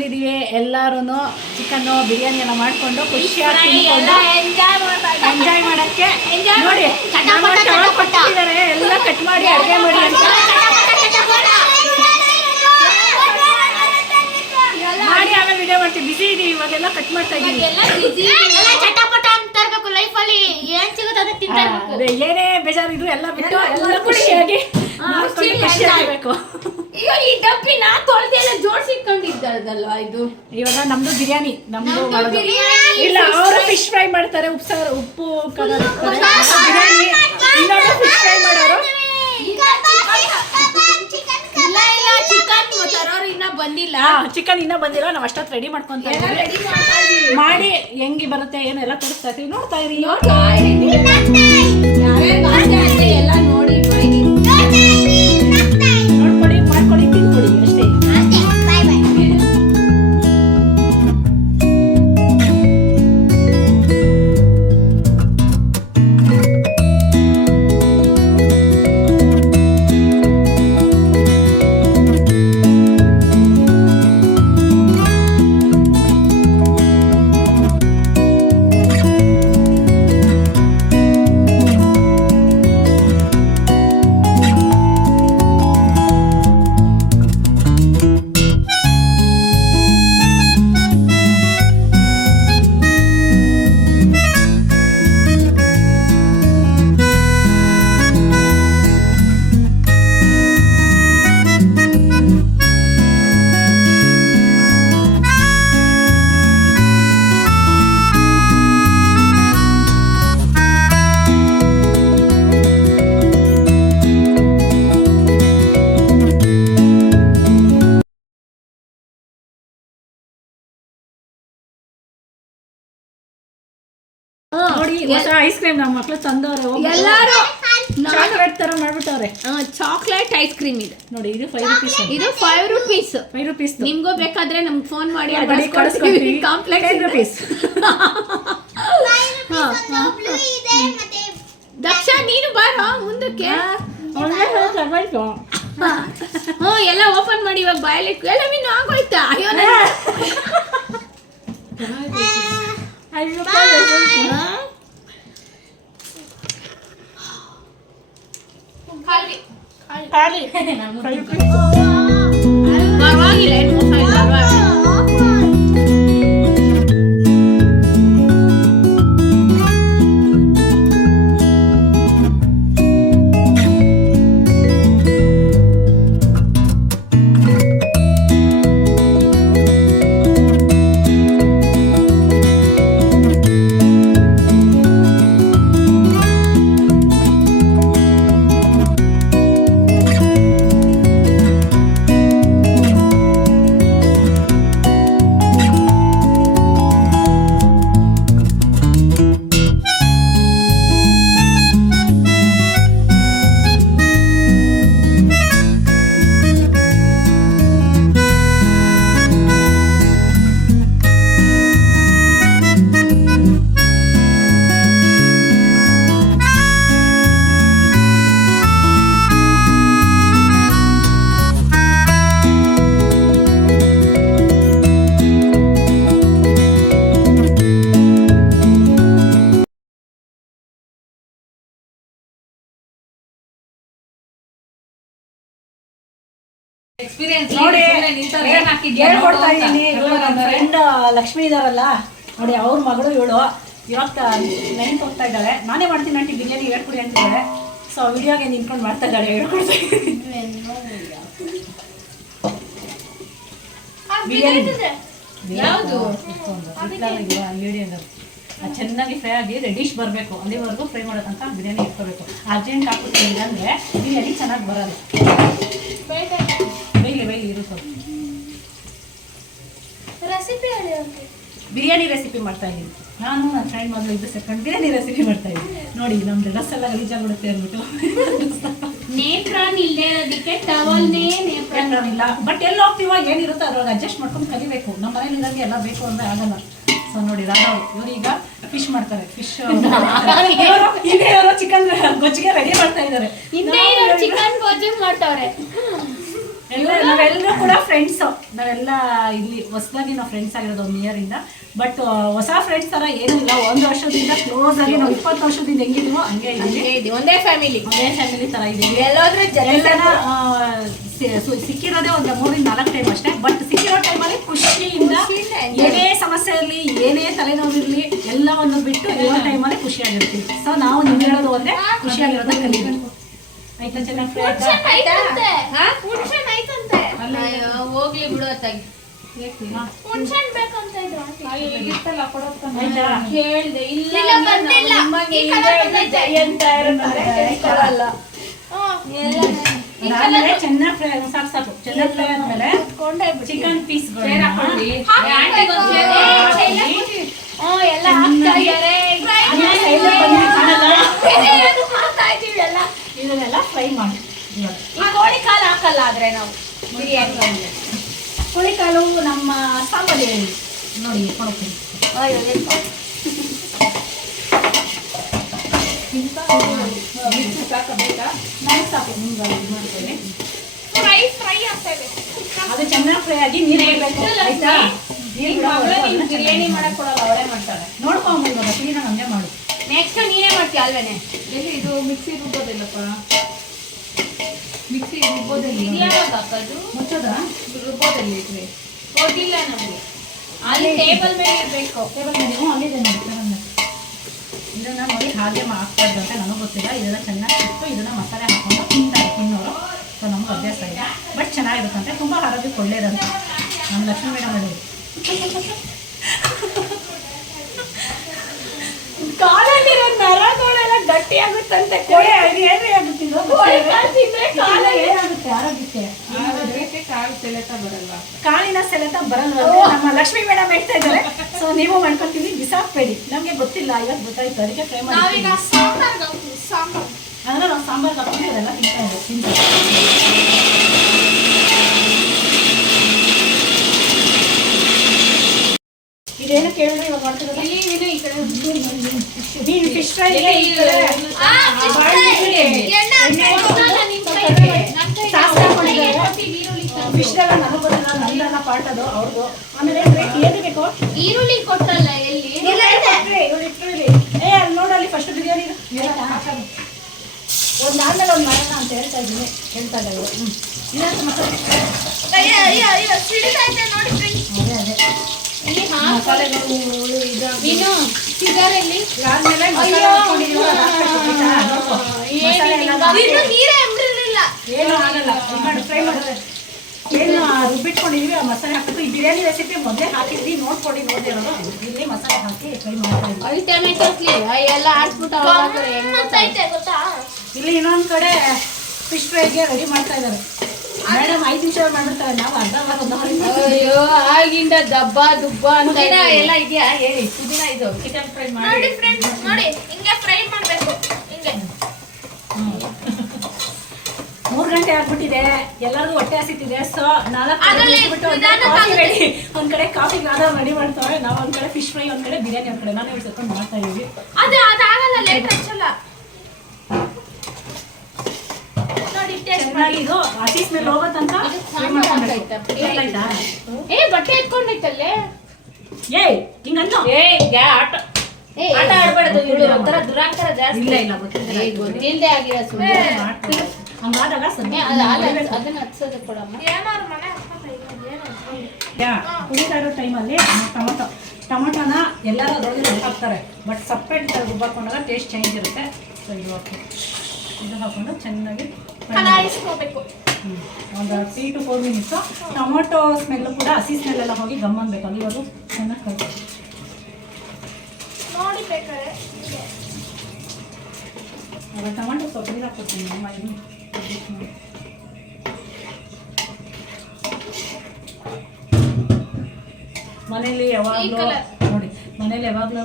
ಬಂದಿದ್ದೀವಿ ಎಲ್ಲರೂ ಚಿಕನ್ನು ಬಿರಿಯಾನಿ ಎಲ್ಲ ಮಾಡಿಕೊಂಡು ಖುಷಿಯಾಗಿ ಎಂಜಾಯ್ ಮಾಡೋಕ್ಕೆ ನೋಡಿ ಕೊಟ್ಟಿದ್ದಾರೆ ಎಲ್ಲ ಕಟ್ ಮಾಡಿ ಅಡುಗೆ ಮಾಡಿ ಅಂತ ಮಾಡಿ ಆಮೇಲೆ ವಿಡಿಯೋ ಮಾಡ್ತೀವಿ. ಬಿಸಿ ಇದೀವಿ ಇವಾಗೆಲ್ಲ ಕಟ್ ಮಾಡ್ತಾ ಇದೀವಿ. ಏನೇ ಬೇಜಾರಿದ್ರು ಎಲ್ಲ ಬಿಟ್ಟು ಎಲ್ಲ ಖುಷಿಯಾಗಿ ಖುಷಿಯಾಗಬೇಕು. ಇದು ಇವಾಗ ನಮ್ದು ಬಿರಿಯಾನಿ ನಮ್ದು ಇಲ್ಲ ಅವರು ಫಿಶ್ ಫ್ರೈ ಮಾಡ್ತಾರೆ ಉಪ್ಪು ಕಲರ್ ಬಿರಿಯಾನಿ ಇನ್ನೊಂದು ಫಿಶ್ ಫ್ರೈ ಮಾಡೋರು ಬಂದಿಲ್ಲ. ಚಿಕನ್ ಇನ್ನೂ ಬಂದಿಲ್ಲ. ನಾವು ಅಷ್ಟೊತ್ತು ರೆಡಿ ಮಾಡ್ಕೊಂತ ಮಾಡಿ ಹೆಂಗೆ ಬರುತ್ತೆ ಏನು ಎಲ್ಲ ತೋರಿಸ್ತಾ ಇರ್ತೀವಿ. ನೋಡ್ತಾ ಇರಿ ಎಲ್ಲ ನೋಡಿ ನೋಡ್ಕೊಡಿ ಮಾಡ್ಕೊಡಿ ತಿನ್ಕೊಡಿ ಅಷ್ಟೇ. ನೋಡಿ ಹೊಸ ಐಸ್ ಕ್ರೀಮ್ ನಮ್ಮ ಮಕ್ಳು ತಂದವ್ರೆ ಎಲ್ಲರೂ ಚಾಕ್ಲೇಟ್ ತರ ಮಾಡ್ಬಿಟ್ಟವ್ರೆ. ಚಾಕ್ಲೇಟ್ ಐಸ್ ಕ್ರೀಮ್ ಇದೆ ನೋಡಿ. ಇದು 5 ರೂಪೀಸ್. ಇದು 5 ರೂಪೀಸ್. 5 ರೂಪೀಸ್. ನಿಮ್ಗೂ ಬೇಕಾದ್ರೆ ನಮ್ಗೆ ಫೋನ್ ಮಾಡಿ ಕಳಿಸ್ಕೊಡ್ತೀವಿ. Complex 10 rupees. ದಕ್ಷ ನೀನು ಬಾರ ಮುಂದಕ್ಕೆ. ಎಲ್ಲ ಓಪನ್ ಮಾಡಿ ಇವಾಗ ಬಾಯಲ್ಲಿ ಎಲ್ಲ ಮೀನು ಆಗೋಯ್ತಾ? ಅಯ್ಯೋ ಪರವಾಗಿಲ್ಲ ನೋಡಿ ಹೇಳ್ಕೊಡ್ತಾ ಇದ್ದೀನಿ. ನನ್ನ ಫ್ರೆಂಡ್ ಲಕ್ಷ್ಮಿ ಇದಾರಲ್ಲ ನೋಡಿ, ಅವ್ರ ಮಗಳು ಇವಳು ಇವಾಗ 9th ಹೋಗ್ತಾ ಇದ್ದಾಳೆ. ನಾನೇ ಮಾಡ್ತೀನಿ ಆಂಟಿ ಬಿರಿಯಾನಿ ಹೇಳ್ಕೊಡಿ ಅಂತಿದ್ದಾಳೆ. ಸೊ ವಿಡಿಯೋಗೆ ನಿಂತ್ಕೊಂಡು ಮಾಡ್ತಾ ಇದ್ದಾಳೆ. ಹೇಳ್ಕೊಡ್ತಾ ಬಿರಿಯಾನಿ ಯಾವುದು ಚೆನ್ನಾಗಿ ಫ್ರೈ ಆಗಿ ರೆಡಿಶ್ ಬರಬೇಕು. ಅಲ್ಲಿವರೆಗೂ ಫ್ರೈ ಮಾಡೋಕ್ಕಂತ ಬಿರಿಯಾನಿ ಇಟ್ಕೋಬೇಕು. ಅರ್ಜೆಂಟ್ ಹಾಕ್ಬಿಡ್ತೀನಿ ಅಂದರೆ ಬಿರಿಯಾನಿ ಚೆನ್ನಾಗಿ ಬರೋಲ್ಲ. ಬೈಲಿ ಇರುತ್ತೆ. ಬಿರಿಯಾನಿ ರೆಸಿಪಿ ಮಾಡ್ತಾ ಇದ್ದೀನಿ ನಾನು. ನನ್ನ ಫ್ರೆಂಡ್ ಮಗಳು ಇದು ಸೆಕೆಂಡ್ ಬಿರಿಯಾನಿ ರೆಸಿಪಿ ಮಾಡ್ತಾ ಇದ್ದೀನಿ. ನೋಡಿ ನಮ್ದು ಡ್ರೆಸ್ ಎಲ್ಲ ಗಲೀಜಾಗ್ಬಿಡುತ್ತೆ ಅಂದ್ಬಿಟ್ಟು ನೇಪ್ರಾನ್ ಇಲ್ಲದೆ ಇರೋದಕ್ಕೆ ಟವಲ್ನೇ ನೇಪ್ರಾನ್ ಇಲ್ಲ. ಬಟ್ ಎಲ್ಲಿ ಹೋಗ್ತೀವೋ ಏನಿರುತ್ತೋ ಅದ್ರೊಳಗೆ ಅಡ್ಜಸ್ಟ್ ಮಾಡ್ಕೊಂಡು ಕಲಿಬೇಕು. ನಮ್ಮ ಮನೇಲಿ ಇರೋಂಗೆ ಎಲ್ಲ ಬೇಕು ಅಂದರೆ ಆಗಲ್ಲ. ಸೊ ನೋಡಿ ರಾಧವ್ರು ಇವರು ಈಗ ಫಿಶ್ ಮಾಡ್ತಾರೆ. ಫಿಶ್ ಚಿಕನ್ ಗೊಜ್ಜಿಗೆ ರೆಡಿ ಮಾಡ್ತಾ ಇದ್ದಾರೆ. ಚಿಕನ್ ಗೊಜ್ಜು ಮಾಡ್ತಾವ್ರೆ. ನಾವೆಲ್ಲರೂ ಕೂಡ ಫ್ರೆಂಡ್ಸು. ನಾವೆಲ್ಲ ಇಲ್ಲಿ ಹೊಸದಾಗಿ ನಾವು ಫ್ರೆಂಡ್ಸ್ ಆಗಿರೋದು 1 ಇಯರ್ ಇಂದ. ಬಟ್ ಹೊಸ ಫ್ರೆಂಡ್ಸ್ ತರ ಏನೂ ಇಲ್ಲ. 1 ವರ್ಷದಿಂದ ಕ್ಲೋಸ್ ಆಗಿ ನಾವು 20 ವರ್ಷದಿಂದ ಹೆಂಗಿದೀವೋ ಹಂಗೆ ಇದೀವಿ. ಒಂದೇ ಫ್ಯಾಮಿಲಿ ತರ ಇದೀವಿ. ಎಲ್ಲಾದ್ರೂ ಸಿಕ್ಕಿರೋದೇ ಒಂದು 3-4 ಟೈಮ್ ಅಷ್ಟೇ. ಬಟ್ ಸಿಕ್ಕಿರೋ ಟೈಮಲ್ಲಿ ಖುಷಿಯಿಂದ ಏನೇ ಸಮಸ್ಯೆ ಇರಲಿ, ಏನೇ ತಲೆನೋವಿರ್ಲಿ, ಎಲ್ಲವನ್ನು ಬಿಟ್ಟು ಇರೋ ಟೈಮಲ್ಲಿ ಖುಷಿಯಾಗಿರ್ತೀವಿ. ಸೊ ನಾವು ನಿಮ್ಗೆ ಹೇಳೋದು ಒಂದೇ, ಖುಷಿಯಾಗಿರೋದನ್ನ ಕಲಿಬೇಕು. ಆಯ್ತಾ? ಚೆನ್ನಾಗಿ ಹೋಗ್ಲಿ ಬಿಡು ಅತ್ತಾಗಿ. ಹೇಳ್ದೆ ಇಲ್ಲ ಚೆನ್ನಾಗಿ ಫ್ರೈ ಸಾಕು. ಚೆನ್ನಾಗಿ ಫ್ರೈ ಆದ್ಮೇಲೆ ಚಿಕನ್ ಪೀಸ್ ಎಲ್ಲ ಹಾಕ್ತಾ ಇದ್ದಾರೆ. ಇದನ್ನೆಲ್ಲ ಫ್ರೈ ಮಾಡಿ. ಕೋಳಿ ಕಾಲು ಹಾಕಲ್ಲ ಆದ್ರೆ ನಾವು ಬಿರಿಯಾನಿ. ಕೋಳಿ ಕಾಲು ನಮ್ಮ ಸಾಂಬಾರು ನೋಡಿ ಕೊಡ್ತೀನಿ. ಸಾಕು ನಿಮ್ಗೆ ಫ್ರೈ ಆಗ್ತದೆ. ಅದು ಚೆನ್ನಾಗಿ ಫ್ರೈ ಆಗಿ ನೀರು ಬಿಡಬೇಕು. ಆಯ್ತಾ? ಬಿರಿಯಾನಿ ಮಾಡಕ್ ಕೊಡಲ್ಲ, ಅವಳೇ ಮಾಡ್ತಾಳೆ. ನೋಡ್ಕೊಂಬೋದು ಇವಾಗ ಕ್ಲೀನಾಗಿ ಹಂಗೆ ಮಾಡು. ನೆಕ್ಸ್ಟ್ ನೀನೇ ಮಾಡ್ತೀಯ ಅಲ್ವೇನೆ? ಎಲ್ಲಿ ಇದು ಮಿಕ್ಸಿ ರುಬ್ಬೋದಿಲ್ಲಪ್ಪ. ಮಿಕ್ಸಿ ರುಬ್ಬೋದಿಲ್ಲ. ಯಾವಾಗ ಹಾಕೋದು? ಮುಚ್ಚೋದ ರುಬ್ಬೋದಲ್ಲಿ ಇಟ್ರಿ ಗೊತ್ತಿಲ್ಲ ನಮಗೆ. ಅಲ್ಲಿ ಟೇಬಲ್ ಮೇಲೆ ಇರಬೇಕು. ಟೇಬಲ್ ಮೇಲೆ ಅಲ್ಲಿದೆ ನೋಡಿ. ಇದನ್ನ ನೋಡಿ ಹಾಗೆ ಹಾಕ್ಬಾರ್ದು ಅಂತ ನನಗೆ ಗೊತ್ತಿಲ್ಲ. ಇದೆಲ್ಲ ಚೆನ್ನಾಗಿ ಇಟ್ಟು ಇದನ್ನ ಮಸಾಲೆ ಹಾಕೊಂಡು ತಿನ್ನೋರು. ಸೊ ನಮ್ಗೆ ಅಭ್ಯಾಸ ಇದೆ. ಬಟ್ ಚೆನ್ನಾಗಿರುತ್ತಂತೆ, ತುಂಬ ಆರೋಗ್ಯಕ್ಕೆ ಒಳ್ಳೇದಂತೆ. ನಮ್ಮ ಲಕ್ಷ್ಮೀ ಮೇಡಮ್ ಹೇಳಿ ಕಾಲಲ್ಲಿರೋ ನರಗಳೆಲ್ಲ ಗಟ್ಟಿ ಆಗುತ್ತಂತೆ. ಏನ್ರಿ ಆಗುತ್ತಿದ್ದು ಏನಾಗುತ್ತೆ ಆರೋಗ್ಯಕ್ಕೆ? ಕಾಳು ಸೆಳೆತ ಬರಲ್ಲ. ಕಾಳಿನ ಸೆಳೆತ ಬರಲ್ಲ. ನಮ್ಮ ಲಕ್ಷ್ಮೀ ಮೇಡಮ್ ಹೇಳ್ತಾ ಇದ್ದಾರೆ. ಸೊ ನೀವು ಮಾಡ್ಕೊತೀವಿ, ಬಿಸಾಕ್ಬೇಡಿ. ನಮಗೆ ಗೊತ್ತಿಲ್ಲ, ಇವತ್ತು ಗೊತ್ತಾಯ್ತು, ಅದಕ್ಕೆ ಟ್ರೈ ಮಾಡಿ. ಅಂದ್ರೆ ನಾವು ಸಾಂಬಾರ್ ಹಾಕೊಂಡು ಅದೆಲ್ಲ ತಿಂತಾ ಇದೇನು ಕೇಳಿದ್ರೆ ಇವಾಗ ಮಾಡ್ತಿರೋದು ನೀನು ಫಿಶ್ ಫ್ರೈ ಫಿಶ್ ಎಲ್ಲ ನನಗೆ ಗೊತ್ತಿಲ್ಲ, ನಂದೆಲ್ಲ ಪಾರ್ಟ್ ಅದು ಅವ್ರದ್ದು. ಆಮೇಲೆ ಏನು ಬೇಕು? ಈರುಳ್ಳಿ ಕೊಟ್ಟಲ್ಲ ಎಲ್ಲಿ? ಅಲ್ಲಿ ನೋಡಲ್ಲಿ ಫಸ್ಟ್ ಬಿರಿಯಾನಿ ಒಂದಾದ್ಮೇಲೆ ಒಂದು ಮಾಡೋಣ ಅಂತ ಹೇಳ್ತಾ ಇದ್ದೀನಿ. ಇನ್ನೊಂದು ಮಸಾಲೆ ಅದೇ ಮಸಾಲೆಗಳು ನೀನು ಸಿಗರಲ್ಲಿ ಆದ್ಮೇಲೆ ಮಸಾಲೆ ಏನು ಆಗಲ್ಲ. ಫ್ರೈ ಮಾಡಿದ್ರೆ ಏನು ರುಬ್ಬಿಟ್ಕೊಂಡಿದೀವಿ ಆ ಮಸಾಲೆ ಹಾಕ್ಬೇಕು. ಈ ಬಿರಿಯಾನಿ ರೆಸಿಪಿ ಮೊದಲೇ ಹಾಕಿದ್ವಿ, ನೋಡ್ಕೊಂಡು ನೋಡಿರೋದು. ಇಲ್ಲಿ ಮಸಾಲೆ ಹಾಕಿ ಫ್ರೈ ಮಾಡ್ತಾ ಎಲ್ಲ ಆಡ್ಸ್ಬಿಟ್ಟು ಇಲ್ಲಿ ಇನ್ನೊಂದು ಕಡೆ ಫಿಶ್ ಫ್ರೈಗೆ ರೆಡಿ ಮಾಡ್ತಾ ಇದ್ದಾರೆ ಮೇಡಮ್. 5 ನಿಮಿಷ ಮಾಡಿರ್ತಾರೆ, ನಾವು ಅರ್ಧ ಅಯ್ಯೋ ಆಗಿಂದ ದಬ್ಬ ದುಬ್ಬ ಅಂತ ಎಲ್ಲ ಇದೆಯಾ ಹೇಳಿ. ಪುದೀನ ಇದು ಚಿಕನ್ ಫ್ರೈ ಮಾಡಿ ನೋಡಿ ಹಿಂಗೆ ಫ್ರೈ ಮಾಡಬೇಕು. ಹಿಂಗೆ 3 ಗಂಟೆ ಆಗ್ಬಿಟ್ಟಿದೆ, ಎಲ್ಲರಿಗೂ ಹೊಟ್ಟೆ ಹಸಿತಿದೆ. ಸೊ 4 ಬಿಟ್ಟು ಕಾಫಿ ರೆಡಿ. ಒಂದ್ ಕಡೆ ಕಾಫಿ ರೆಡಿ ಮಾಡ್ತಾವೆ, ನಾವು ಒಂದ್ ಕಡೆ ಫಿಶ್ ಫ್ರೈ, ಒಂದ್ ಕಡೆ ಬಿರಿಯಾನಿ, ಒಂದ್ ಕಡೆ ನಾನು ಇಟ್ಕೊಂಡು ಮಾಡ್ತಾ ಇದೀವಿ. ಅದಾಗಲ್ಲ, ಲೇಟ್ ಹಚ್ಚಲ್ಲ ನೋಡಿ. ಚೆನ್ನಾಗಿ ಇದು ಹಸಿ ಸ್ಮೆಲ್ ಹೋಗೋ ತನಕ ಬಟ್ಟೆ ಎತ್ಕೊಂಡೈತಲ್ಲೇ. ಏಯ್ ಹಿಂಗನ್ನು ಆಟ ಆಡ್ಬಾರ್ದು. ಒಂಥರ ದುರಾಂಕರ ಜಾಸ್ತಿ. ಇಲ್ಲ ಗೊತ್ತಿಲ್ಲದೆ ಆಗಿರೋ ಸುಮ್ಮನೆ ಹಂಗಾದಾಗ ಅದನ್ನ ಹಚ್ಚೋದು ಕೊಡಮ್ಮ. ಕುಡಿತಾ ಇರೋ ಟೈಮಲ್ಲಿ ಟೊಮೊಟೊನ ಎಲ್ಲರೂ ಅದರೊಳಗೆ ಹಾಕ್ತಾರೆ. ಬಟ್ ಸಪ್ರೇಟ್ ರುಬ್ಬಾಕೊಂಡಾಗ ಟೇಸ್ಟ್ ಚೇಂಜ್ ಇರುತ್ತೆ. ಸೊ ಇದು ಹಾಕೊಂಡು ಚೆನ್ನಾಗಿ ಒಂದು 3 to 4 ಮಿನಿಟ್ಸು. ಟೊಮೊಟೊ ಸ್ಮೆಲ್ಲು ಕೂಡ ಹಸಿ ಸ್ಮೆಲ್ ಎಲ್ಲ ಹೋಗಿ ಗಮ್ ಅನ್ಬೇಕು. ಅಲ್ಲಿ ಅದು ಚೆನ್ನಾಗಿ ಕಲಿತು ಅವಾಗ ಟೊಮೊಟೊ ಸ್ವಲ್ಪ ನೀರು ಹಾಕ್ಕೊಡ್ತೀನಿ. ಮನೇಲಿ ಯಾವಾಗಲೂ ನೋಡಿ, ಮನೇಲಿ ಯಾವಾಗ್ಲೂ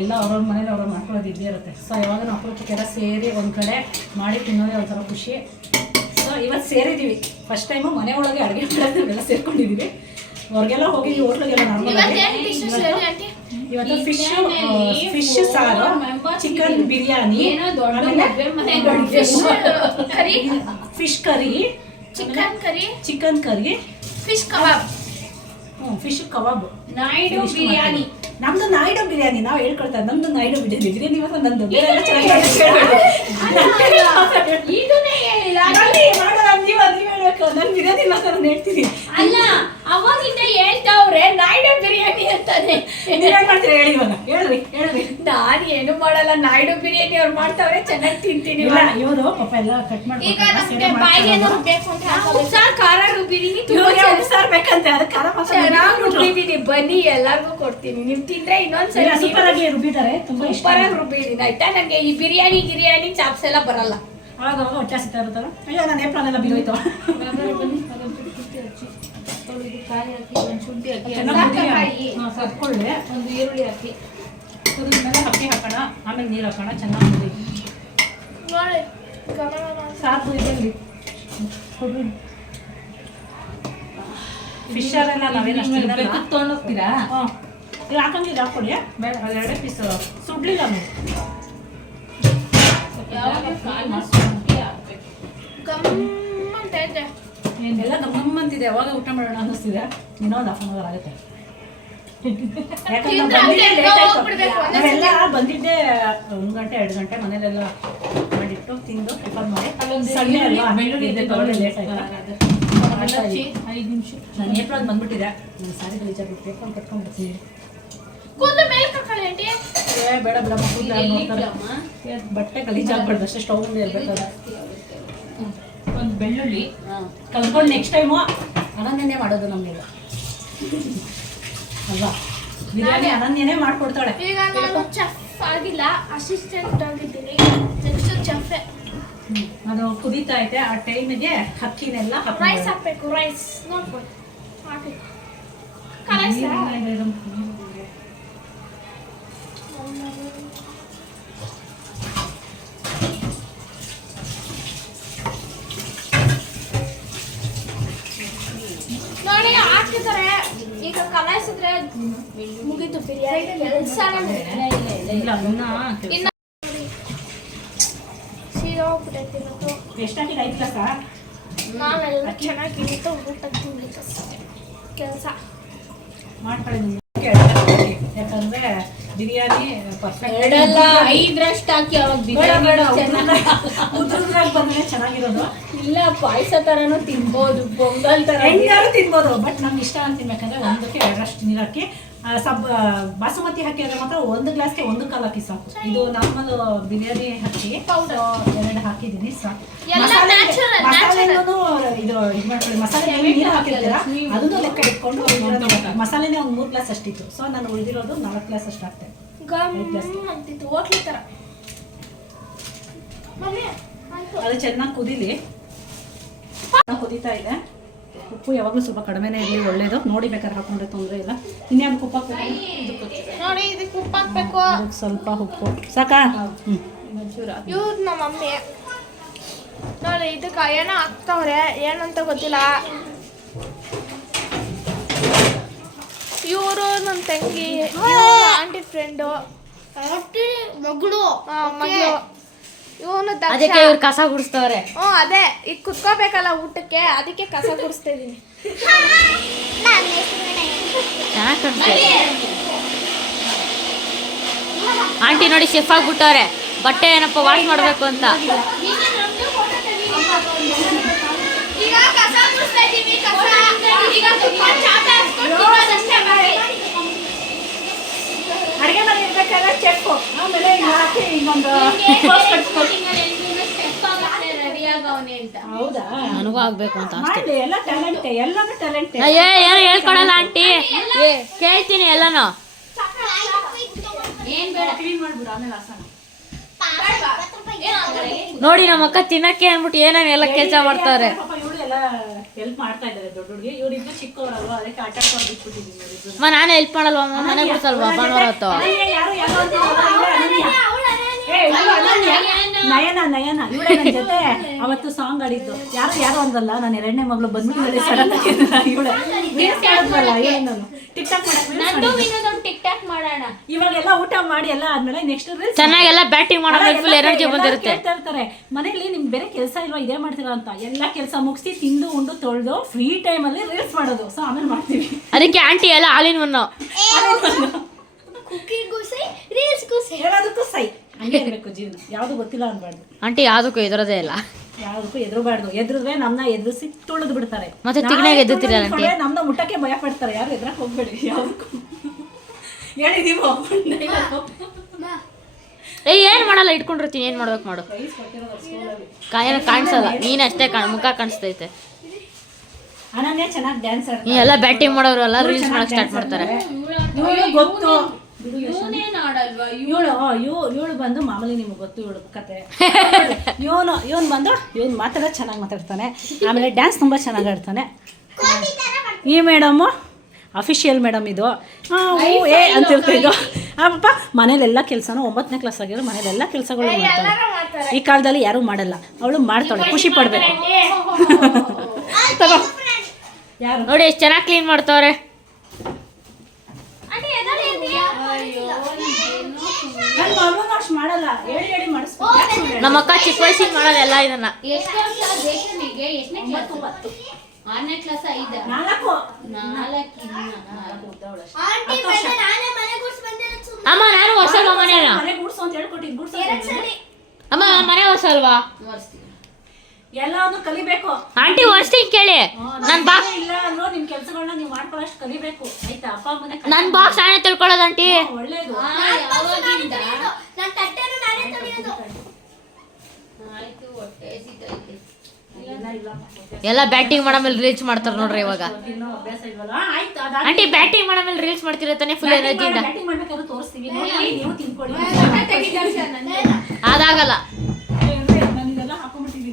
ಎಲ್ಲ ಅವ್ರವ್ರ ಮನೇಲಿ ಅವ್ರವ್ರು ಮಾಡ್ಕೊಳ್ಳೋದು ಇದ್ದೇ ಇರುತ್ತೆ. ಸೊ ಯಾವಾಗ ಅಪರೂಪಕ್ಕೆಲ್ಲ ಸೇರಿ ಒಂದು ಕಡೆ ಮಾಡಿ ತಿನ್ನೋದೇ ಒಂಥರ ಖುಷಿ. ಸೊ ಇವತ್ತು ಸೇರಿದ್ದೀವಿ, ಫಸ್ಟ್ ಟೈಮು ಮನೆ ಒಳಗೆ ಅಡುಗೆ ಮಾಡೋದು ನಾವೆಲ್ಲ ಸೇರ್ಕೊಂಡಿದ್ದೀವಿ. ಹೊರಗೆಲ್ಲ ಹೋಗಿ ಹೋಟ್ಲಿಗೆಲ್ಲ ನಾರ್ಮಲ್. ಇವತ್ತು ಫಿಶ್ ಸಾರು, chicken biryani, fish curry, chicken curry, fish ಕಬಾಬ್, ಫಿಶ್ ಕಬಾಬ್, ನಾಯ್ಡು ಬಿರಿಯಾನಿ. ನಮ್ದು ನಾಯ್ಡು ಬಿರಿಯಾನಿ. ನಾವು ಹೇಳ್ಕೊಳ್ತಾ ನಮ್ದು ನಾಯ್ಡು ಬಿರಿಯಾನಿ. ಬಿರಿಯಾನಿ ಮಾತ್ರ ನಂದು. ಇದನ್ನೇ ಹೇಳಿಲ್ಲ. ನೀವು ಹೇಳ್ಬೇಕು. ನನ್ ಬಿರಿಯಾನಿ ಮಾತ್ರ ನಾನು ಹೇಳ್ತೀನಿ. ಅಲ್ಲ, ಅವಾಗಿಂದ ಹೇಳ್ತಾವ್ರೆ ನಾಯ್ಡು ಬಿರಿಯಾನಿ ಅಂತಾನೆ. ನೀವೇನ್ ಮಾಡ್ತೀರಾ ಹೇಳಿ ಇವಾಗ? ಹೇಳ್ರಿ. ನಾನ್ ಏನು ಮಾಡಲ್ಲ, ನಾಯ್ಡು ಬಿರಿಯಾನಿ ಅವ್ರು ಮಾಡ್ತಾವ್ರೆ, ಚೆನ್ನಾಗಿ ತಿಂತೀನಿ. ಇಲ್ಲ, ಇವರು ಪಾಪ ಎಲ್ಲ ಕಟ್ ಈಗ ನಮ್ಗೆ ಬಾಯಿಗೆ ಏನಾದ್ರು ಬೇಕು ಅಂತ ಉಪ್ಸಾರು ಖಾರ ರುಬ್ಬಿದೀನಿ, ತುಂಬಾ ಉಪ್ಸಾರು ಬೇಕಂತೆ. ಅದಕ್ಕೆ ಖಾರ ಚೆನ್ನಾಗಿ ರುಬ್ಬಿದೀನಿ. ಬನ್ನಿ ಎಲ್ಲಾರ್ಗು ಕೊಡ್ತೀನಿ. ನೀವ್ ತಿಂದ್ರೆ ಇನ್ನೊಂದ್ಸಲ ಸೂಪರ್ ಆಗಿ ರುಬ್ಬಿದ್ದಾರೆ. ತುಂಬಾ ಇಷ್ಟ. ಸೂಪರ್ ಆಗಿ ರುಬ್ಬಿದೀನಿ ಆಯ್ತಾ. ನಂಗೆ ಈ ಗಿರಿಯಾನಿ ಚಾಪ್ಸ್ ಎಲ್ಲ ಬರಲ್ಲ. ಅವಾಗ ಹೊಟ್ಟೆ ಹಸಿತಾ ಇರುತ್ತಲ್ಲ. ಅಯ್ಯೋ ನನ್ನ ಏಪ್ರಾನ್ ಎಲ್ಲ ಬಿದ್ದೋಯ್ತು. ಶುಂಠಿ ಹಾಕಿ, ಸತ್ಕೊಳ್ಳಿ. ಒಂದು ಈರುಳ್ಳಿ ಹಾಕಿ, ಕುದಿದ್ಮೇಲೆ ಅಕ್ಕಿ ಹಾಕೋಣ, ಆಮೇಲೆ ನೀರು ಹಾಕೋಣ. ಚೆನ್ನಾಗಿ ಕುದಿ. ನೋಡಿ ಸಾಕು ಇದರಲ್ಲಿ ಫಿಶರೆಲ್ಲ ನಾವೇನು ಅಷ್ಟು ತೊಗೊಂಡೋಗ್ತೀರಾ? ಇದು ಹಾಕಂಗಿಲ್ಲ, ಹಾಕೊಳ್ಳಿ. ಬೇಡ, ಎರಡೇ ಪೀಸ್ ಸುಡ್ಲಿಲ್ಲ ನಾವು. ಗಮ್ಮಂತ ಇದೆ. ಎಲ್ಲ ಗಮ್ಮಂತಿದೆ. ಯಾವಾಗ ಊಟ ಮಾಡೋಣ ಅನ್ನಿಸ್ತಿದೆ. ಇನ್ನೊಂದು ಹಾಫ್ ಅನ್ ಅವರ್ ಆಗುತ್ತೆ. ಯಾಕಂದ್ರೆ ನಾವೆಲ್ಲ ಬಂದಿದ್ದೆ 1 ಗಂಟೆ 2 ಗಂಟೆ. ಮನೇಲೆಲ್ಲ ಮಾಡಿಟ್ಟು ತಿಂದು ಟಿಫನ್ ಮಾಡಿ ಸಂಡೆ ಅಲ್ವಾ, ಬೆಳ್ಳುಳ್ಳಿ ಲೇಟ್ ಆಯ್ತು. 5 ನಿಮಿಷ. ನಾನು ಏಪ್ರಿಲ್ ಬಂದ್ಬಿಟ್ಟಿದೆ. ನಾನು ಸಾರಿ ಗಲೀಜಾಗ್ಬಿಟ್ಟು ಪೇಪರ್ ಕಟ್ಕೊಂಡ್ಬಿಡ್ತೀನಿ. ಕೂದಲು ಮೇಲೆ ಕಳ್ಕೊಳ್ಳಿ ಆಂಟಿ. ಬೇಡ ಬಟ್ಟೆ ಗಲೀಜಾಗ್ಬಾರ್ದು ಅಷ್ಟೇ. ಸ್ಟವ್ ಮುಂದೆ ಇರ್ಬೇಕಾದ್ರೆ ಒಂದು ಬೆಳ್ಳುಳ್ಳಿ ಕಲ್ತ್ಕೊಂಡು ನೆಕ್ಸ್ಟ್ ಟೈಮು ಅನನ್ಯನೇ ಮಾಡೋದು ನಮಗೆಲ್ಲ ಅಲ್ವಾ. ಬಿರಿಯಾನಿ ಅನನ್ಯನೇ ಮಾಡ್ಕೊಡ್ತಾಳೆ. ಈಗ ನಾನು ಚೆಫ್ ಆಗಿಲ್ಲ, ಅಸಿಸ್ಟೆಂಟ್ ಆಗಿದ್ದೀನಿ. Next chef. ಅದು ಕುದೀತಾ ಐತೆ. ಆ ಟೈಮಿಗೆ ಅಕ್ಕಿನೆಲ್ಲ ರೈಸ್ ಹಾಕ್ಬೇಕು. ರೈಸ್ ನೋಡ್ಕೊಂಡು ಹಾಕಿ. ಕಲಸ ನೋಡಿ ಹಾಕಿದ್ದಾರೆ. ಈಗ ಕಲಾಯಿಸಿದ್ರೆ ಮುಗೀತು ಬಿರಿಯಾನಿ. ಇನ್ನ ಸೀದಾ ಹೋಗ್ಬಿಟ್ಟೈತಿ ಇವತ್ತು. ಎಷ್ಟಾಗಿ 5 ಗ್ಲಾಸ ನಾನೆಲ್ಲ ಚೆನ್ನಾಗಿ ಊಟ ಕೆಲಸ ಮಾಡ್ಕೊಳ್ಳಿ. ಯಾಕಂದ್ರೆ ಬಿರಿಯಾನಿ ಪರ್ಫೆಕ್ಟ್. 5ರಷ್ಟು ಹಾಕಿ ಅವಾಗ ಬಿರಿಯಾನಿ ಉದ್ರಾಗಿ ಬಂದ್ರೆ ಚೆನ್ನಾಗಿರೋದು. ಇಲ್ಲ, ಪಾಯಸ ತರನು ತಿನ್ಬೋದು, ಪೊಂಗಲ್ ತರ ಹೆಂಗಾರು ತಿನ್ಬೋದು. ಬಟ್ ನಮ್ಗೆ ಇಷ್ಟ ಅಂತ ತಿನ್ಬೇಕಂದ್ರೆ 1ಕ್ಕೆ 2ರಷ್ಟು ನೀರು ಹಾಕಿ, ಬಾಸುಮತಿ ಹಾಕಿ ಅದ್ರ ಮಾತ್ರ 1 ಗ್ಲಾಸ್ಗೆ 1 ಕಾಲು ಹಾಕಿ ಸಾಕು. ಇದು ನಾರ್ಮಲ್ ಬಿರಿಯಾನಿ ಹಾಕಿ 2 ಹಾಕಿದೀನಿ ಸಾಕು. ಮಸಾಲೆನೂ ಇದು ಮಾಡ್ಕೊಳ್ಳಿ. ಮಸಾಲೆ ನೀರು ಹಾಕಿರ್ತೀರಾ ಅದನ್ನು ಲೆಕ್ಕ ಇಟ್ಕೊಂಡು ಮಸಾಲೆನೇ 3 ಗ್ಲಾಸ್ ಅಷ್ಟಿತ್ತು. ಸೊ ನಾನು ಉಳಿದಿರೋದು 4 ಗ್ಲಾಸ್ ಅಷ್ಟು ಹಾಕ್ತೇನೆ. ಅಂತಿತ್ತು ಹೋಟ್ಲಿ ತರ. ಅದು ಚೆನ್ನಾಗಿ ಕುದೀಲಿ. ಕುದೀತಾ ಇದೆ. ಉಪ್ಪು ಯಾವಾಗಲೂ ಸ್ವಲ್ಪ ಕಡಿಮೆನೇ ಇರಲಿ, ಒಳ್ಳೇದು. ನೋಡಿ ಬೇಕಾದ್ರೆ ಹಾಕೊಂಡ್ರೆ ತೊಂದರೆ ಇಲ್ಲ. ಇನ್ಯಾವ್ದು ಉಪ್ಪು ಹಾಕ್ಬೇಕು ನೋಡಿ, ಇದಕ್ಕೆ ಉಪ್ಪು ಹಾಕ್ಬೇಕು. ಅದಕ್ಕೆ ಸ್ವಲ್ಪ ಉಪ್ಪು ಸಾಕಾ? ಇವ್ರು ನಮ್ಮ ಮಮ್ಮಿ ನೋಡಿ. ಇದಕ್ಕೆ ಏನೋ ಹಾಕ್ತವ್ರೆ, ಏನಂತ ಗೊತ್ತಿಲ್ಲ. ಇವರು ನನ್ನ ತಂಗಿ, ಆಂಟಿ ಫ್ರೆಂಡು, ಮಗಳು. ಇವನು ಅದಕ್ಕೆ ಇವ್ರು ಕಸ ಗುಡಿಸ್ತವ್ರೆ. ಅದೇ ಈಗ ಕುತ್ಕೋಬೇಕಲ್ಲ ಊಟಕ್ಕೆ, ಅದಕ್ಕೆ ಕಸ ಗುಡಿಸ್ತಾ ಇದೀನಿ. ಆಂಟಿ ನೋಡಿ ಶೆಫ್ ಆಗ್ಬಿಟ್ಟವ್ರೆ. ಬಟ್ಟೆ ಏನಪ್ಪ ವಾಶ್ ಮಾಡ್ಬೇಕು ಅಂತ. ಈಗ ಕಸ ಗುಡಿಸ್ತಾ ಇದೀವಿ. ಈಗ ಕುತ್ಕೊಂಡು ಚಾಪೆ ಹಾಕ್ಕೊಂಡು ತಿನ್ನೋದಷ್ಟೇ ಬಾಕಿ. ಅಡುಗೆ ಮನೆ ಇರ್ಬೇಕಾದ್ರೆ ಚೆಕ್ ಆಮೇಲೆ ಹಾಕಿ ಇನ್ನೊಂದು ಹೌದಾ. ನನಗೂ ಆಗ್ಬೇಕು ಅಂತ ಮಾಡಿ. ಎಲ್ಲ ಟ್ಯಾಲೆಂಟ್, ಎಲ್ಲಾನು ಟ್ಯಾಲೆಂಟ್. ಏನು ಹೇಳ್ಕೊಡಲ್ಲ ಆಂಟಿ, ಕೇಳ್ತೀನಿ ಎಲ್ಲಾನು. ಕ್ಲೀನ್ ಮಾಡ್ಬಿಡು ಆಮೇಲೆ ಹಾಸನ. ನೋಡಿ ನಮ್ಮ ಅಕ್ಕ ತಿನ್ನಕ್ಕೆ ಅಂದ್ಬಿಟ್ಟು ಏನೇನೆಲ್ಲ ಕೆಲಸ ಮಾಡ್ತಾರೆ. ಪಾಪ ಇವಳು ಎಲ್ಲ ಹೆಲ್ಪ್ ಮಾಡ್ತಾ ಇದ್ದಾರೆ ದೊಡ್ಡ ಹುಡುಗಿ. ಇವರಿಬ್ರು ಚಿಕ್ಕವರಲ್ವಾ, ಅದಕ್ಕೆ ಆಟ ಆಡ್ಕೊಂಡು ಬಿಟ್ಬಿಟ್ಟಿದ್ದೀನಿ. ನಾನು ಹೆಲ್ಪ್ ಮಾಡಲ್ವಾ? ಮನೆ ಬಿಡ್ಸಲ್ವಾ ಭಾನುವಾರ ಹೊತ್ತು? ನಯನ ಇವಳೇ ನನ್ನ ಜೊತೆ ಅವತ್ತು ಸಾಂಗ್ ಆಡಿದ್ದು. ಯಾರು ಅಂದಲ್ಲ, ನಾನು 2ನೇ ಮಗಳು ಬಂದ್ಬಿಟ್ಟು ಸಡನ್ ಆಗಿ ಇವಳೆ ಟಿಕ್ ಟಾಕ್ ಮಾಡಕ್ ಅಟ್ಯಾಕ್ ಮಾಡೋಣ. ಇವಾಗೆಲ್ಲ ಊಟ ಮಾಡಿ ಎಲ್ಲ ಆದ್ಮೇಲೆ ನೆಕ್ಸ್ಟ್ ಚೆನ್ನಾಗೆಲ್ಲ ಬ್ಯಾಟಿಂಗ್ ಮಾಡೋದ್ರಲ್ಲಿ ಫುಲ್ ಎನರ್ಜಿ ಬಂದಿರುತ್ತೆ. ಕೇಳ್ತಾ ಇರ್ತಾರೆ ಮನೇಲಿ ನಿಮ್ಗೆ ಬೇರೆ ಕೆಲಸ ಇಲ್ವಾ ಇದೇ ಮಾಡ್ತೀರಾ ಅಂತ. ಎಲ್ಲ ಕೆಲಸ ಮುಗಿಸಿ ತಿಂದು ಉಂಡು ತೊಳೆದು ಫ್ರೀ ಟೈಮಲ್ಲಿ ರೀಲ್ಸ್ ಮಾಡೋದು. ಸೊ ಆಮೇಲೆ ಮಾಡ್ತೀವಿ. ಅದಕ್ಕೆ ಆಂಟಿ ಎಲ್ಲ ಹಾಲಿನ ಒನ್ನು ಕುಕಿಂಗು ಸೈ ರೀಲ್ಸ್ಗೂ ಸೈ ಹೇಳೋದಕ್ಕೂ ಸೈ. ಹಂಗೆ ಇರಬೇಕು ಜೀವನ. ಯಾವುದು ಗೊತ್ತಿಲ್ಲ ಅನ್ಬಾರ್ದು. ಆಂಟಿ ಯಾವುದಕ್ಕೂ ಎದುರೋದೇ ಇಲ್ಲ. ಯಾವುದಕ್ಕೂ ಎದುರಬಾರ್ದು. ಎದುರಿದ್ರೆ ನಮ್ಮನ್ನ ಎದುರಿಸಿ ತುಳಿದು ಬಿಡ್ತಾರೆ. ಮತ್ತೆ ತಿಗ್ನಾಗ ಎದ್ದುತ್ತೀರಲ್ಲ ಆಂಟಿ. ನಮ್ಮನ್ನ ಮುಟ್ಟಕ್ಕೆ ಭಯ ಪಡ್ತಾರೆ. ಯಾರು ಎದ್ರಕ್ಕೆ ಹೋಗ್ಬೇಡಿ. ಯಾವುದಕ್ಕೂ ಹೇಳಿದೀವೋ ಏನ್ ಮಾಡಲ್ಲ, ಇಟ್ಕೊಂಡಿರ್ತೀನಿ. ಏನ್ ಮಾಡ್ಬೇಕು ಮಾಡು. ಕಾಯನ ಕಾಣಿಸಲ್ಲ, ನೀನ್ ಅಷ್ಟೇ ಮುಖ ಕಾಣಿಸ್ತೈತೆ. ಅನನ್ಯ ಚೆನ್ನಾಗಿ ಡ್ಯಾನ್ಸ್ ನೀ ಎಲ್ಲ ಬ್ಯಾಟಿಂಗ್ ಮಾಡೋರು ಎಲ್ಲ ರೀಲ್ಸ್ ಮಾಡಕ್ ಸ್ಟಾರ್ಟ್ ಮಾಡ್ತಾರೆ. ಗೊತ್ತು ಇವನೇನ್ ಆಡಲ್ವಾ? ಇವಳು ಬಂದು ಮಾಮೂಲಿ ನಿಮ್ಗೆ ಗೊತ್ತು ಇವಳು ಕತೆ. ಇವನು ಬಂದು ಮಾತಾಡೋದು ಚೆನ್ನಾಗಿ ಮಾತಾಡ್ತಾನೆ. ಆಮೇಲೆ ಡ್ಯಾನ್ಸ್ ತುಂಬ ಚೆನ್ನಾಗಿ ಆಡ್ತಾನೆ. ಈ ಮೇಡಮು ಅಫಿಷಿಯಲ್ ಮೇಡಮ್ ಇದು. ಏ ಅಂತಿರ್ತಿದ್ದು ಪಾಪ ಮನೇಲೆಲ್ಲ ಕೆಲಸನೂ 9ನೇ ಕ್ಲಾಸ್ ಆಗಿರೋ ಮನೇಲೆಲ್ಲ ಕೆಲಸಗಳು ಮಾಡ್ತಾಳೆ. ಈ ಕಾಲದಲ್ಲಿ ಯಾರೂ ಮಾಡಲ್ಲ. ಅವಳು ಮಾಡ್ತಾಳೆ, ಖುಷಿ ಪಡ್ಬೇಕು. ಯಾರು ನೋಡಿ ಎಷ್ಟು ಚೆನ್ನಾಗಿ ಕ್ಲೀನ್ ಮಾಡ್ತಾವ್ರೆ. ನನ್ನ ಮಗನೂ ಅಷ್ಟು ಮಾಡಲ್ಲ. ಹೇಳಿ ಮಾಡಿಸ್ಬೇಕು. ನಮ್ಮ ಅಕ್ಕ ಚಿಕ್ಕ ವಯಸ್ಸಿಗೆ ಮಾಡೋದು ಎಲ್ಲ ಇದನ್ನ. ಎಷ್ಟನೇ ಕ್ಲಾಸ್ ದೇಶನಿಗೆ? ಎಷ್ಟನೇ ಕ್ಲಾಸ್? 6ನೇ ಕ್ಲಾಸ್ 5 4 ಆಂಟಿ ಬಂದ ನಾನೇ ಮನೆ ಗುಡ್ಸ್ ಬಂದಿರೋದು ಸುಮ್ಮನೆ ಅಮ್ಮ ನಾನು ಹೊಸಲ್ವಾ ಮನೇನ? ಮನೆ ಗುಡ್ಸು ಅಂತ ಹೇಳ್ಕೊಟ್ಟಿದ್ದು ಗುಡ್ಸು ಅಮ್ಮ ಮನೆ ಹೊಸಲ್ವಾ? ಎಲ್ಲಾನು ಕಲಿಬೇಕು. ಆಂಟಿ ಒರ್ಸ್ತೀನಿ ಕೇಳಿ. ನನ್ ಬಾಕ್ಸ್ ಇಲ್ಲ ಅಂದ್ರೂ ನಿಮ್ ಕೆಲಸಗಳನ್ನ ನೀವು ಮಾಡ್ಕೊಳ್ಳೋಷ್ಟು ಕಲಿಬೇಕು. ಆಯ್ತಾ? ಅಪ್ಪ ಅಮ್ಮನೆ ನನ್ ಬಾಕ್ಸ್ ನಾನೇ ತಿಳ್ಕೊಳ್ಳೋದು ಆಂಟಿ. ಒಳ್ಳೇದು. ಯಾವಾಗಿಂದ? ನನ್ನ ತಟ್ಟೆನ ನಾನೇ ತೊಳೆಯೋದು. ಆಯ್ತು, ಹೊಟ್ಟೆ ಹಸಿತೈತೆ. ಎಲ್ಲ ಬ್ಯಾಟಿಂಗ್ ಮಾಡೋ ಮೇಲೆ ರೀಲ್ಸ್ ಮಾಡ್ತಾರೆ ನೋಡ್ರಿ ಇವಾಗ. ಇನ್ನೂ ಅಭ್ಯಾಸ ಇಲ್ವಲ್ಲ? ಆಯ್ತು ಆಂಟಿ ಬ್ಯಾಟಿಂಗ್ ಮಾಡೋ ಮೇಲೆ ರೀಲ್ಸ್ ಮಾಡ್ತಿರತ್ತಾನೆ ಫುಲ್ ಎನರ್ಜಿಯಿಂದ. ಬ್ಯಾಟಿಂಗ್ ಮಾಡ್ಬೇಕಾದ್ರೆ ತೋರಿಸ್ತೀವಿ. ನೋಡಿ, ನೀವು ತಿನ್ಕೊಳ್ಳಿ. ಅದಾಗಲ್ಲ. ನಾನು ಇದೆಲ್ಲ ಹಾಕೊಂಡ್ಬಿಟ್ಟಿದ್ದೀನಿ.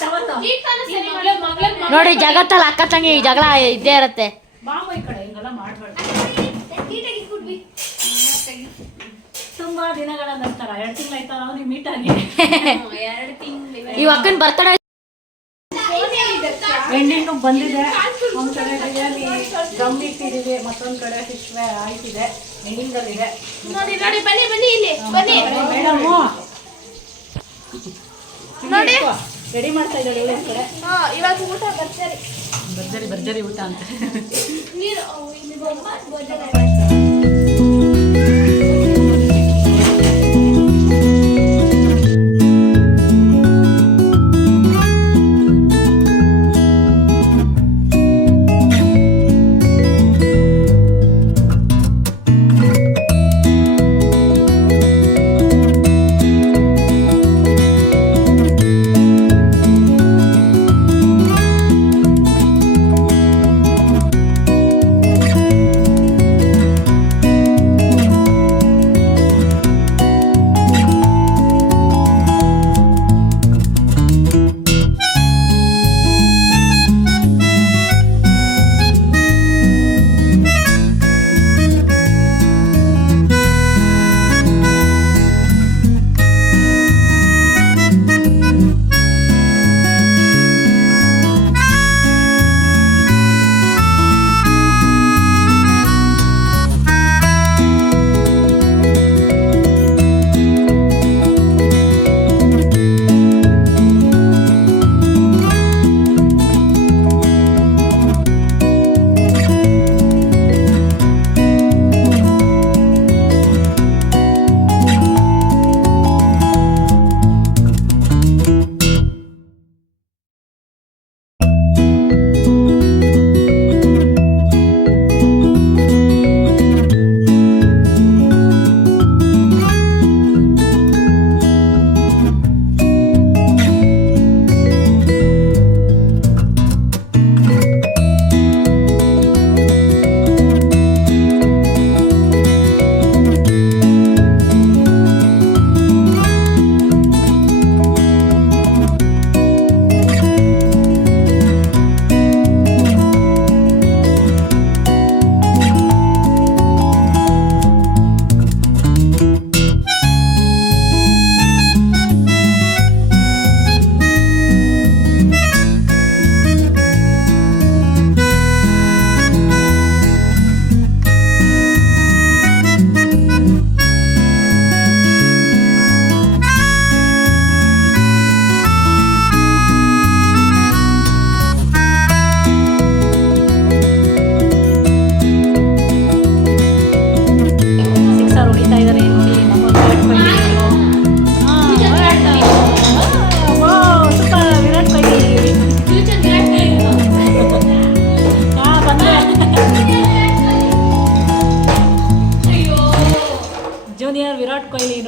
ತಗೋತ ಈ ಕಾಲ ಸರಿ ಮಗಳ ನೋಡ್ರಿ ಜಗತ್ತಲ್ಲಿ ಅಕ್ಕ ತಂಗಿ ಜಗಳ ಇದ್ದೇ ಇರತ್ತೆ. ಬಾಂಬ ಈ ಕಡೆ ಹಿಂಗೆಲ್ಲ ಮಾಡ್ಬಾರ್ದು. ನೀಟಾಗಿ ಇಟ್ಬಿಡ್ವಿ. ತುಂಬಾ ದಿನಗಳ ನಂತರ 2 ತಿಂಗಳಾಯ್ತಾ ನಾವು ನೀವು ಮೀಟ್ ಆಗಿ. 2 ತಿಂಗಳು ಈ ಅಕ್ಕನ ಬರ್ತಡೇ ಎಂಡಿಂಗ್ ಬಂದಿದೆ. ಒಂದ್ ಕಡೆ ಬಿರಿಯಾನಿ ದಮ್ ಇಟ್ಟಿದ್ದೀವಿ, ಮತ್ತೊಂದ್ ಕಡೆ ಫಿಶ್ ಫ್ರೈ ಆಯ್ತಿದೆ. ಎಂಡಿಂಗ್ ಅಲ್ಲಿ ಇದೆ. ನೋಡಿ ನೋಡಿ ಬನ್ನಿ ಬನ್ನಿ ಇಲ್ಲಿ ಬನ್ನಿ ಮೇಡಮ್ ನೋಡಿ. ರೆಡಿ ಮಾಡ್ತಾ ಇದ್ದಾರೆ ಇವಳು ಒಂದ್ ಕಡೆ. ಇವಾಗ ಊಟ ಬರ್ತಾರೆ. ಭರ್ಜರಿ ಊಟ ಅಂತ. ನೀರು ಇಲ್ಲಿ ಬೊಮ್ಮ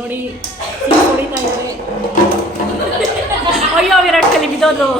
ನೋಡಿ ಸಿಕ್ಸ್ ಹೊಡಿತಾ ಇದ್ದಾರೆ. ಅಯ್ಯೋ ವಿರಾಟ್ ಕೊಹ್ಲಿ ಬಿದ್ದೋದ್ರು.